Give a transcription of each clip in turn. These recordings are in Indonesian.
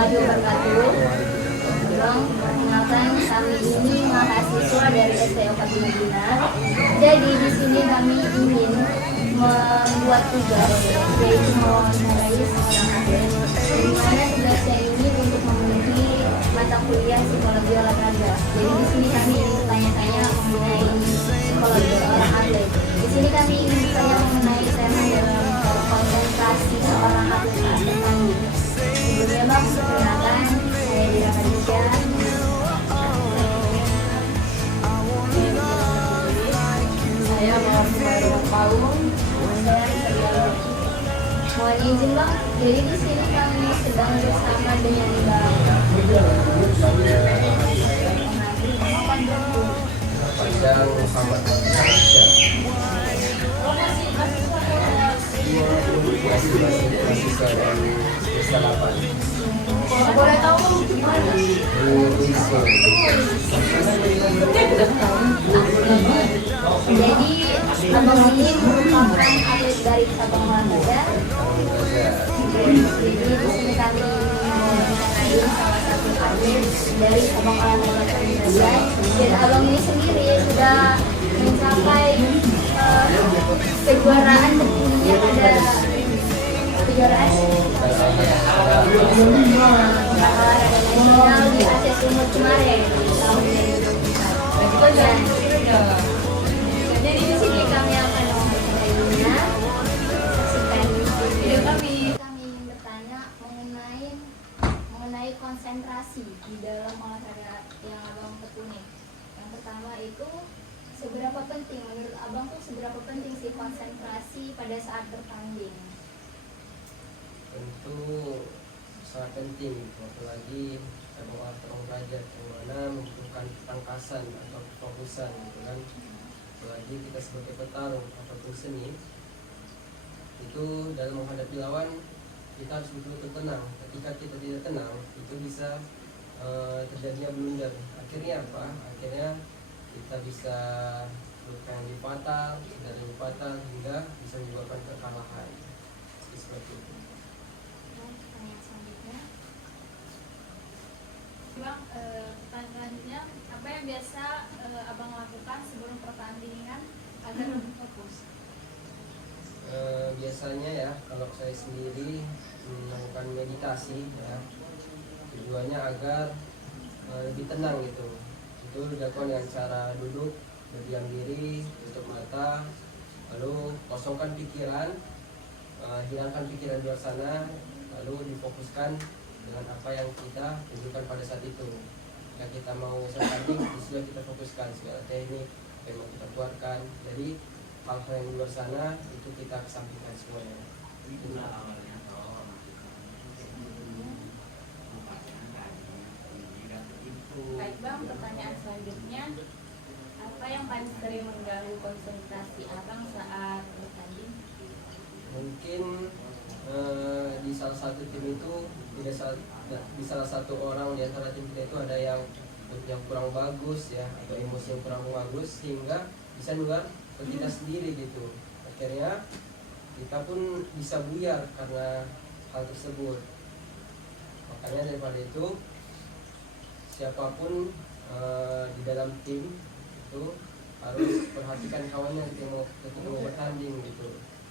warahmatullahi wabarakatuh. Perkenalkan, kami ini mahasiswa dari STO Madinah. Jadi di sini kami ingin membuat tugas, yaitu mewawancarai seorang atlet. Di mana tugasnya ini untuk memenuhi mata kuliah psikologi olahraga. Jadi di sini kami ingin bertanya-tanya mengenai psikologi seorang atlet. Di sini kami ingin bertanya mengenai tema dalam konsentrasi seorang atlet saat bertanding. Sebelumnya Bang, perkenalkan saya Dira Khadijah. Saya Muhammad Paul. Mohon izin Bang, jadi di sini kami sedang bersama dengan Bang. Panjang Muhammad Malaysia. Mahasiswa dari Desa 8. Boleh tahu gimana? Jadi Abang ini merupakan atlet dari cabang olahraga. Jadi di sini kami mengenai salah satu atlet dari cabang olahraga Kalimantan. Dan Abang ini sendiri sudah mencapai kejuaraan tertingginya pada kejuaraan olahraga nasional di Aceh Sumut kemarin tahun 2024. Jadi di sini kami akan mempercayainya. Saksikan video kami. Kami ingin bertanya mengenai konsentrasi di dalam olahraga yang Abang tekuni. Yang pertama itu, seberapa penting menurut Abang tuh seberapa penting sih konsentrasi pada saat bertanding? Tentu sangat penting, apalagi cabang olahraga yang mana membutuhkan ketangkasan atau kefokusan, gitu kan. Apalagi kita sebagai petarung ataupun seni itu dalam menghadapi lawan kita harus betul-betul tenang. Ketika kita tidak tenang itu bisa terjadinya blunder. Akhirnya apa? Akhirnya kita bisa luka yang fatal, dan yang fatal hingga bisa menyebabkan kekalahan. Seperti itu. Pertanyaan selanjutnya. Bang, pertanyaan selanjutnya, apa yang biasa Abang lakukan sebelum pertandingan agar lebih fokus? Biasanya ya, kalau saya sendiri melakukan meditasi ya, tujuannya agar lebih tenang gitu. Itu dilakukan dengan cara duduk, berdiam diri, tutup mata, lalu kosongkan pikiran, hilangkan pikiran di luar sana, lalu difokuskan dengan apa yang kita tunjukkan pada saat itu. Jika kita mau bertanding, sudah kita fokuskan segala teknik apa yang mau kita keluarkan. Jadi hal-hal yang di luar sana itu kita kesampingkan semuanya. Baik Bang, pertanyaan selanjutnya, apa yang paling sering mengganggu konsentrasi Abang saat bertanding? Mungkin di salah satu tim itu di salah satu orang di antara tim kita itu ada yang kurang bagus ya, atau emosi yang kurang bagus sehingga bisa nular ke kita sendiri gitu. Akhirnya kita pun bisa buyar karena hal tersebut. Makanya daripada itu siapapun di dalam tim itu harus perhatikan kawannya ketika mau bertanding gitu,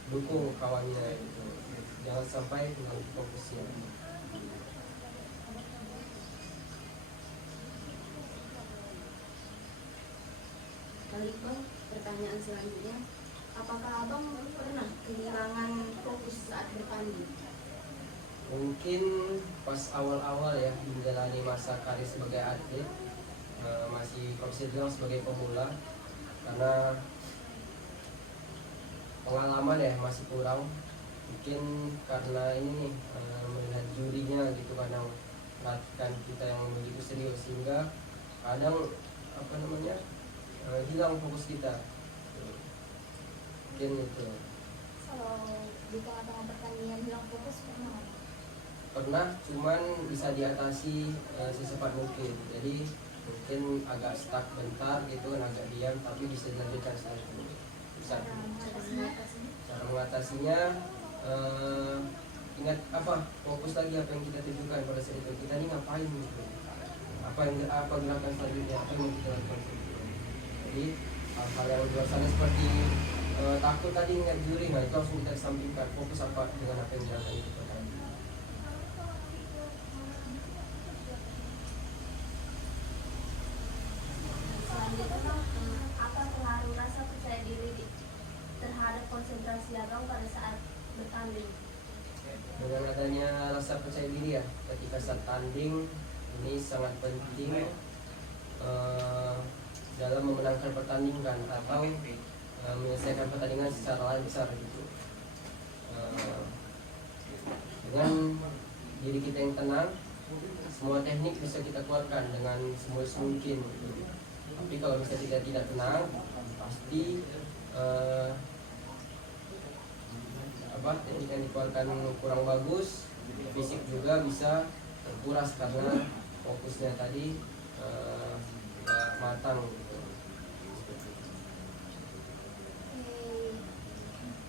dukung kawannya gitu, jangan sampai mengganggu fokusnya. Baik Bang, pertanyaan selanjutnya, apakah Abang pernah kehilangan fokus saat bertanding? Mungkin pas awal-awal ya menjalani masa karir sebagai atlet, masih kalau bisa bilang sebagai pemula, karena pengalaman ya masih kurang. Mungkin karena ini nih melihat jurinya gitu, kadang perhatikan kita yang begitu serius sehingga kadang hilang fokus kita. Mungkin itu. Kalau di tengah-tengah pertandingan hilang fokus Pernah, cuman bisa diatasi secepat mungkin. Jadi mungkin agak stuck bentar gitu, agak diam, tapi bisa dilanjutkan setelah itu. Bisa. Cara mengatasinya ingat fokus lagi apa yang kita tujukan pada saat itu, kita ini ngapain gitu, apa gerakan selanjutnya, apa yang mau kita lakukan gitu. Jadi hal-hal yang di luar sana seperti takut tadi ingat juri, nah itu langsung kita sampingkan, fokus apa dengan apa yang gerakan itu tadi. Selanjutnya, apa pengaruh rasa percaya diri terhadap konsentrasi abang pada saat bertanding? Dengan adanya rasa percaya diri ya ketika saat tanding, ini sangat penting dalam memenangkan pertandingan atau menyelesaikan pertandingan secara lancar gitu. Dengan diri kita yang tenang, semua teknik bisa kita keluarkan dengan semulus mungkin gitu. Tapi kalau misalnya kita tidak tenang, pasti teknik yang dikeluarkan kurang bagus, fisik juga bisa terkuras karena fokusnya tadi tidak matang gitu.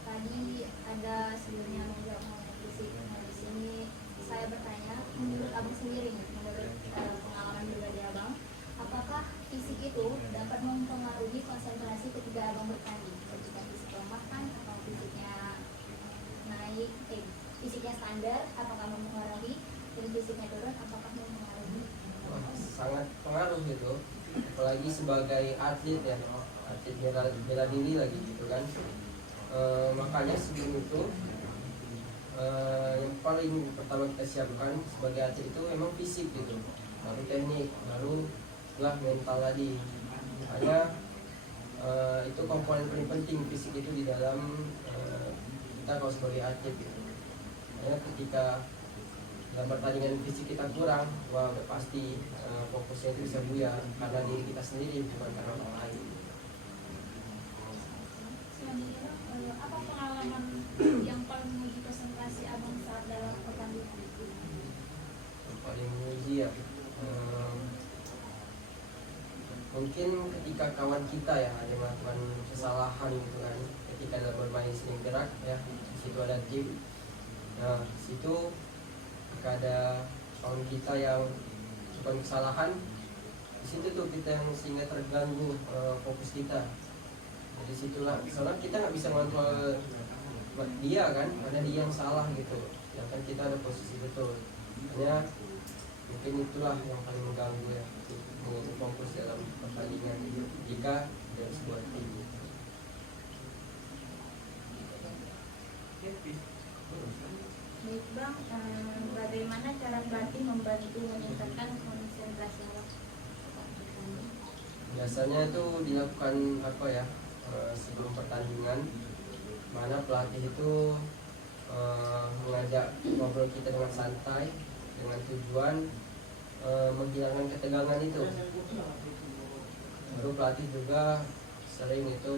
Tadi ada sebelumnya menjawab mengenai fisik. Nah, di sini saya bertanya, menurut abang sendiri, menurut pengalaman pribadi abang, apakah fisik itu dapat mempengaruhi konsentrasi ketika abang bertanding? Ketika fisik lemah kan, atau fisiknya naik, fisiknya standar, apakah mempengaruhi? Dan fisiknya turun, apakah mempengaruhi? Sangat pengaruh gitu, apalagi sebagai atlet ya, atlet bela diri lagi gitu kan. Makanya sebelum itu yang paling pertama kita siapkan sebagai atlet itu memang fisik gitu, lalu teknik, lalu lah mental tadi. Makanya itu komponen paling penting fisik itu di dalam kita kalau sebagai atlet gitu. Makanya ketika dalam pertandingan fisik kita kurang, wah pasti fokusnya itu bisa buyar karena diri kita sendiri, bukan karena orang lain. Selanjutnya, apa pengalaman yang paling menguji konsentrasi abang saat dalam pertandingan? Yang paling menguji ya, mungkin ketika kawan kita ya ada yang melakukan kesalahan gitu kan, ketika dalam bermain sering gerak ya, di situ ada tim. Nah, di situ ketika ada kawan kita yang melakukan kesalahan, di situ tuh kita yang sehingga terganggu fokus kita. Jadi situlah, soalnya kita nggak bisa ngontrol dia kan, karena dia yang salah gitu. Ya kan kita ada posisi betul. Hanya mungkin itulah yang paling mengganggu ya, mengganggu fokus dalam pertandingan jika dalam sebuah tim. Baik bang, bagaimana cara pelatih membantu meningkatkan konsentrasi abang? Biasanya itu dilakukan sebelum pertandingan, mana pelatih itu mengajak ngobrol kita dengan santai dengan tujuan menghilangkan ketegangan itu. Lalu pelatih juga sering itu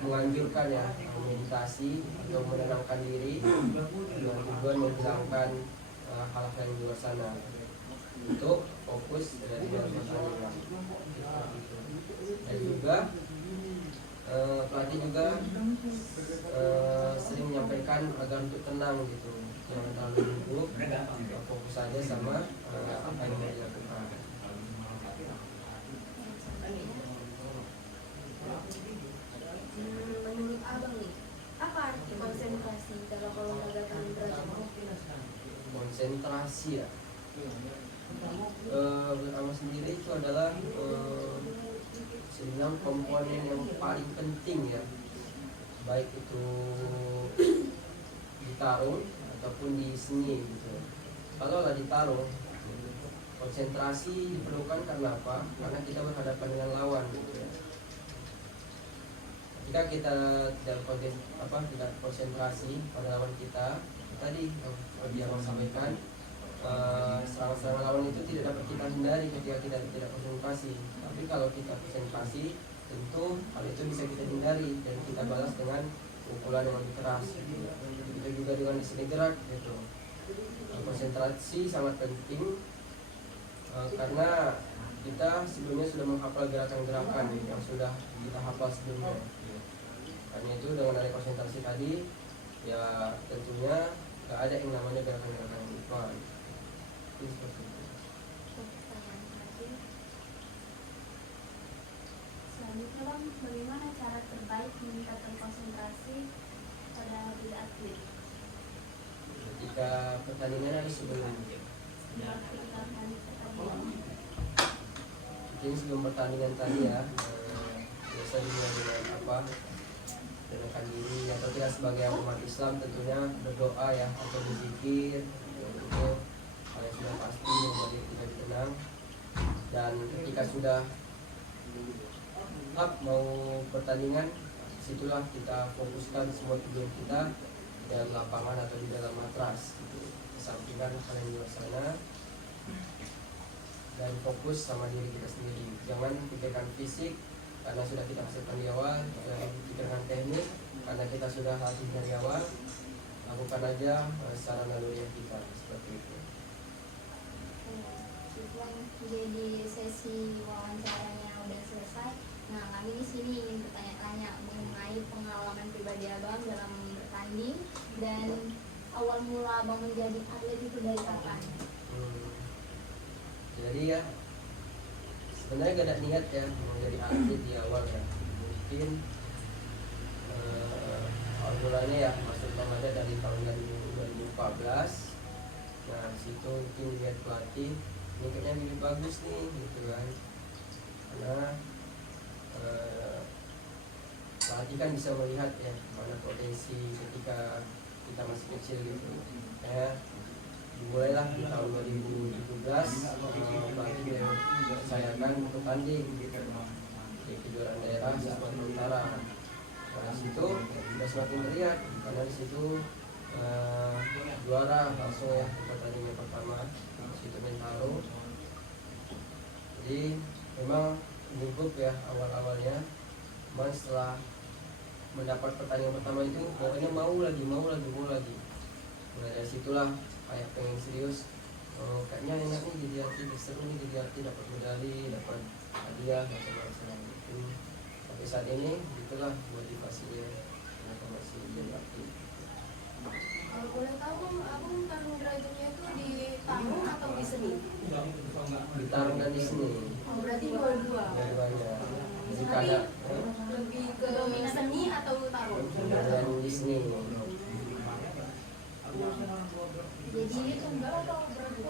menganjurkan ya meditasi atau menenangkan diri dengan tujuan menghilangkan hal-hal yang di luar sana untuk fokus dari dalam pertandingan. Dan juga pelatih juga sering menyampaikan agar untuk tenang gitu, jangan terlalu gugup, fokus saja sama apa yang mau dilakukan. Menurut abang nih, apa arti konsentrasi dalam olahraga beragam? Konsentrasi ya, menurut abang sendiri itu adalah sebenarnya komponen yang paling penting ya, baik itu di tarung ataupun di seni gitu. Kalau lah di tarung, konsentrasi diperlukan karena apa? Karena kita berhadapan dengan lawan gitu ya. Ketika kita tidak konsentrasi pada lawan kita, tadi yang saya sampaikan, serangan-serangan lawan itu tidak dapat kita hindari ketika kita tidak konsentrasi. Tapi kalau kita konsentrasi, tentu hal itu bisa kita hindari dan kita balas dengan pukulan yang lebih keras. Kita juga dengan seni gerak gitu. Konsentrasi sangat penting karena kita sebelumnya sudah menghafal gerakan-gerakan yang sudah kita hafal sebelumnya. Karena itu dengan ada konsentrasi tadi, ya tentunya Gak ada yang namanya gerakan-gerakan Ivan. Itu seperti itu. Pertanyaan terakhir. Selanjutnya Bang, bagaimana cara terbaik meningkatkan konsentrasi pada atlet? Ketika pertandingan ada sebelum Melakukan pertandingan. mungkin sebelum pertandingan tadi ya, biasa dimulai dengan apa, menenangkan diri atau tidak sebagai umat Islam tentunya berdoa ya atau berzikir, itu hal yang sudah pasti membuat diri kita tenang. Dan ketika sudah up mau pertandingan, situlah kita fokuskan semua tujuan kita di dalam lapangan atau di dalam matras gitu. Kesampingkan kalian di luar sana dan fokus sama diri kita sendiri. Jangan pikirkan fisik karena sudah kita hasilkan di awal, jangan pikirkan teknik karena kita sudah latih dari awal. Lakukan aja secara naluri kita seperti itu. Jadi sesi wawancaranya udah selesai. Nah, kami di sini ingin bertanya-tanya mengenai pengalaman pribadi Abang dalam bertanding dan awal mula Abang menjadi atlet itu dari kapan? Jadi ya sebenarnya gak ada niat ya mau jadi atlet di awal ya. Mungkin awal mulanya ya masuk Ramadan dari tahun 2014. Nah situ mungkin lihat pelatih ini kayaknya lebih bagus nih gitu kan, karena pelatih kan bisa melihat ya mana potensi ketika kita masih kecil gitu ya. Dimulailah di tahun 2017 pelatih yang percayakan untuk tanding di kejuaraan daerah Sumatera Utara. Nah situ sudah semakin terlihat karena di situ juara langsung ya di pertandingan pertama situ Mentaro. Jadi memang gugup ya awal-awalnya, cuman setelah mendapat pertandingan pertama itu pokoknya mau lagi. Mulai dari situlah kayak pengen serius, kayaknya enak nih jadi atlet, seru nih jadi atlet, dapat medali, dapat hadiah macam-macam itu. Sampai saat ini itulah motivasinya kenapa masih jadi atlet. Kalau boleh tahu, Abang tarung derajatnya itu di tarung atau di seni? Di tarung dan di seni. Oh, berarti dua-dua. Dua-duanya. Jadi Tapi kada lebih ke seni atau tarung? dan di seni. Jadi tunggal atau beregu?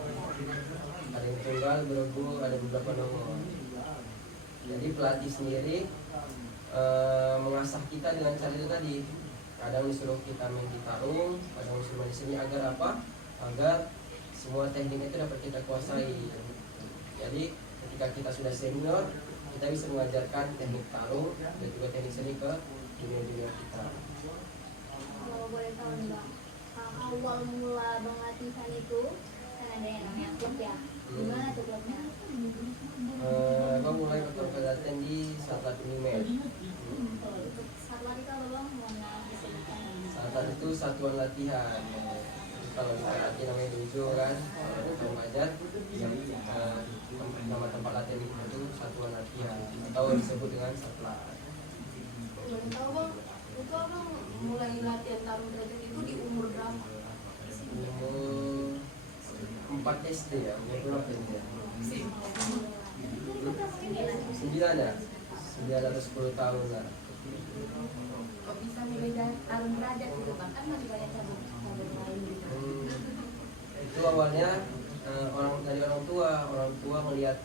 Ada yang tunggal, beregu, ada beberapa nomor. Jadi pelatih sendiri mengasah kita dengan cara itu tadi. Kadang disuruh kita main di tarung, kadang disuruh main di sini agar apa? Agar semua teknik itu dapat kita kuasai. Jadi ketika kita sudah senior, kita bisa mengajarkan teknik tarung dan juga teknik seni ke junior-junior kita. Kalau boleh tahu nih Bang, awal mula Bang latihan itu kan ada yang namanya klub ya. Gimana tuh klubnya? Bang mulai bertemu latihan di Satlat Unimed. Satlat itu apa Bang? Mana disebutkan? Satlat itu satuan latihan. Kalau di latihan namanya dojo kan, kalau di Bang Bajar nama tempat latihan itu satuan latihan atau disebut dengan Satlat. Boleh tahu Bang, itu Abang mulai latihan tarung derajat itu di umur berapa? Umur 4 SD ya, umur berapa ini ya? 9 ya? 9 atau 10 tahun lah. Kok bisa mulai tarung derajat gitu Bang? Kan masih banyak cabang lain gitu. Itu awalnya orang tua melihat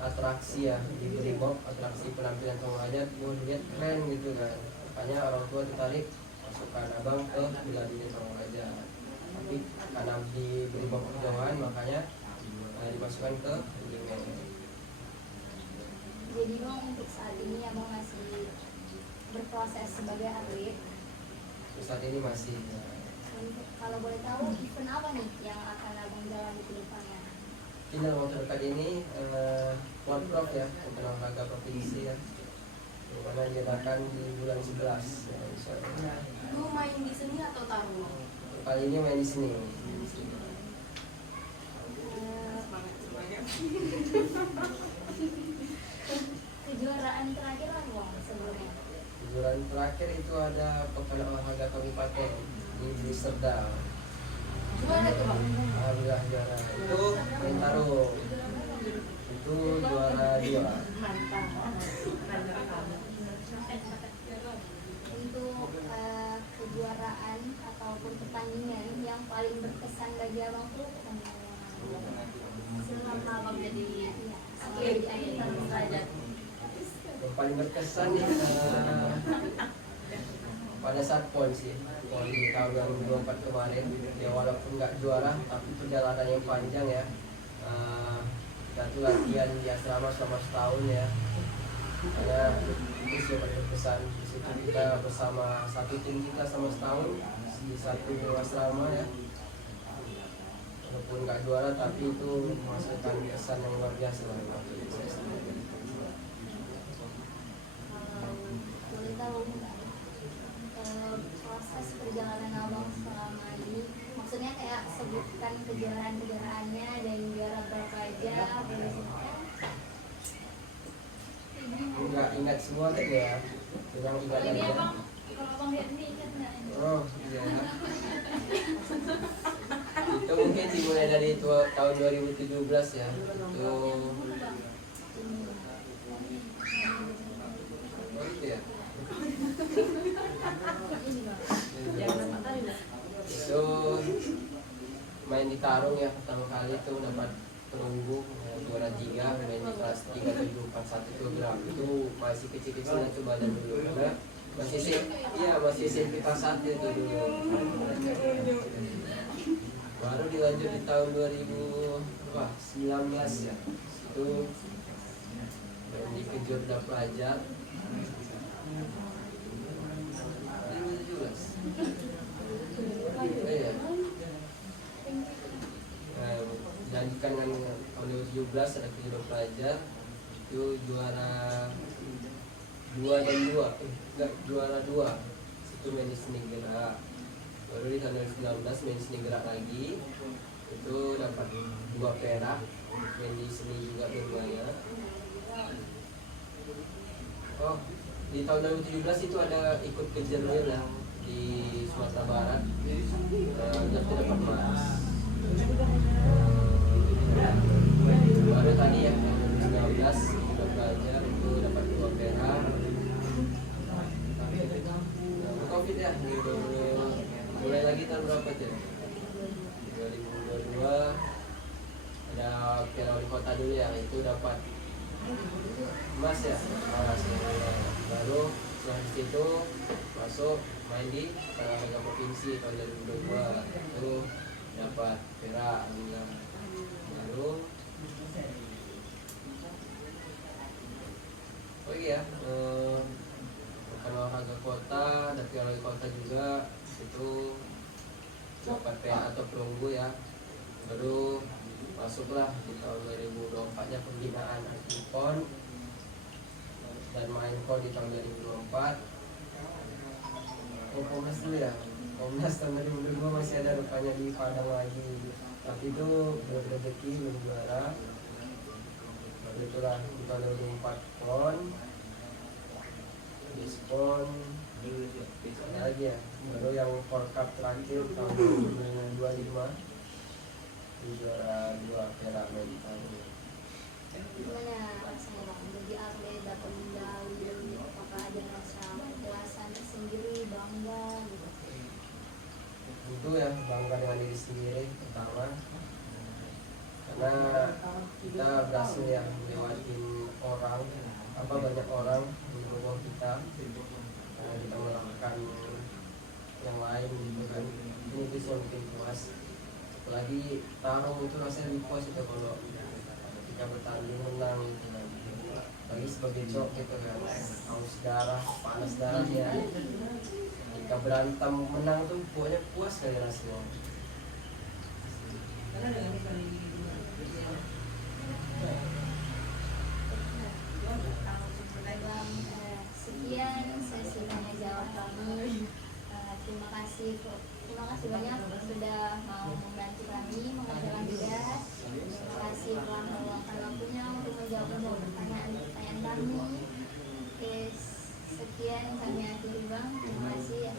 atraksi ya di Brimob, atraksi penampilan Tarung Derajat, lihat keren gitu kan. Makanya orang tua tertarik masukkan Abang ke bela diri Tarung Derajat. Tapi karena di Brimob kejauhan makanya dimasukkan ke Unimed. Jadi Bang untuk saat ini Abang masih berproses sebagai atlet. Terus saat ini masih Kalau boleh tahu event apa nih yang akan Abang jalani ke depannya? dalam waktu dekat ini World Prof ya, Internal Olahraga Provinsi ya, yang mana diadakan di bulan 11 ya, insya Allah. Lu main di seni atau tarung? Kali ini main di sini. Kejuaraan terakhir apa Bang sebelumnya? Kejuaraan terakhir itu ada pekan olahraga kabupaten di Serda. Gimana tuh bang? Alhamdulillah juara. Itu Bintaro. Itu juara 2. Untuk kejuaraan ataupun pertandingan yang paling berkesan bagi abang tuh Selama abang jadi atlet Tarung Derajat. Yang paling berkesan ya pada saat PON sih, PON di tahun 2024 kemarin. Ya walaupun nggak juara, tapi perjalanan yang panjang ya. Kita tuh latihan di asrama selama setahun ya. Karena itu sih yang paling berkesan. Di situ kita bersama satu tim kita sama setahun di satu asrama ya. Walaupun nggak juara, tapi itu menghasilkan kesan yang luar biasa lah bagi saya sendiri. boleh tahu proses perjalanan abang selama ini, maksudnya kayak sebutkan kejuaraan-kejuaraannya dan juara berapa aja, boleh sebutkan? Nggak ingat semua kan ya, yang ingat Ini aja. abang, kalau abang lihat ini ingat nggak? Oh iya. Itu mungkin dimulai dari tahun 2017 ya. Itu oh gitu ya. Itu main di Tarung ya, pertama kali itu dapat perunggu juara 3, main di kelas 3741 kg. Itu masih kecil-kecilan coba dan dulu karena masih SMP kelas 1 itu dulu. Baru dilanjut di tahun 2019 ya. Itu di Kejurda Pelajar 2017. Iya. Dilanjutkan dengan tahun 2017 ada Kejurda Pelajar itu juara 2 dan 2. Enggak, juara 2. Itu main di seni gerak. Baru di tahun 2019 main seni gerak lagi, itu dapat 2 perak, main di seni juga dua-duanya. Oh, di tahun 2017 itu ada ikut kejuaraan ya di Sumatera Barat, itu dapat emas. Baru tadi ya tahun 2019 kita belajar itu dapat 2 perak. Covid ya, mulai lagi tahun berapa tuh? 2022 ada Piala Wali Kota dulu ya, itu dapat emas ya, emas. Baru setelah itu masuk main di Liga Provinsi tahun 2022 itu dapat perak. Baru oh iya, bukan olahraga kota, ada Piala Wali Kota juga, itu dapat PA atau perunggu ya. Baru masuklah di tahun 2024 nya pembinaan PON dan main PON di tahun 2024. Komnas dulu ya, Komnas tahun 2022 masih ada rupanya di Padang lagi, tapi itu belum rezeki, belum juara. Baru itulah di tahun 2004 PON, di PON ada lagi ya. Baru yang World Cup terakhir tahun 2025 di juara 2 perak mental. Gimana rasanya bang jadi atlet, dapat medali, apakah ada rasa kepuasan sendiri, bangga gitu? Itu ya bangga dengan diri sendiri pertama, karena kita berhasil ya melewatin banyak orang di bawah kita, karena kita melakukan yang lain gitu kan. Ini bisa bikin puas, apalagi tarung itu rasanya lebih puas itu kalau ketika bertanding menang gitu kan. Lagi sebagai cowok gitu kan, haus darah, panas darahnya, ketika berantem menang tuh pokoknya puas kali rasanya. Sekian sesi tanya jawab kami. Terima kasih banyak sudah mau membantu kami mengerjakan tugas. Terima kasih telah meluangkan waktunya untuk menjawab pertanyaan kami. Oke, sekian kami akhiri bang. Terima kasih.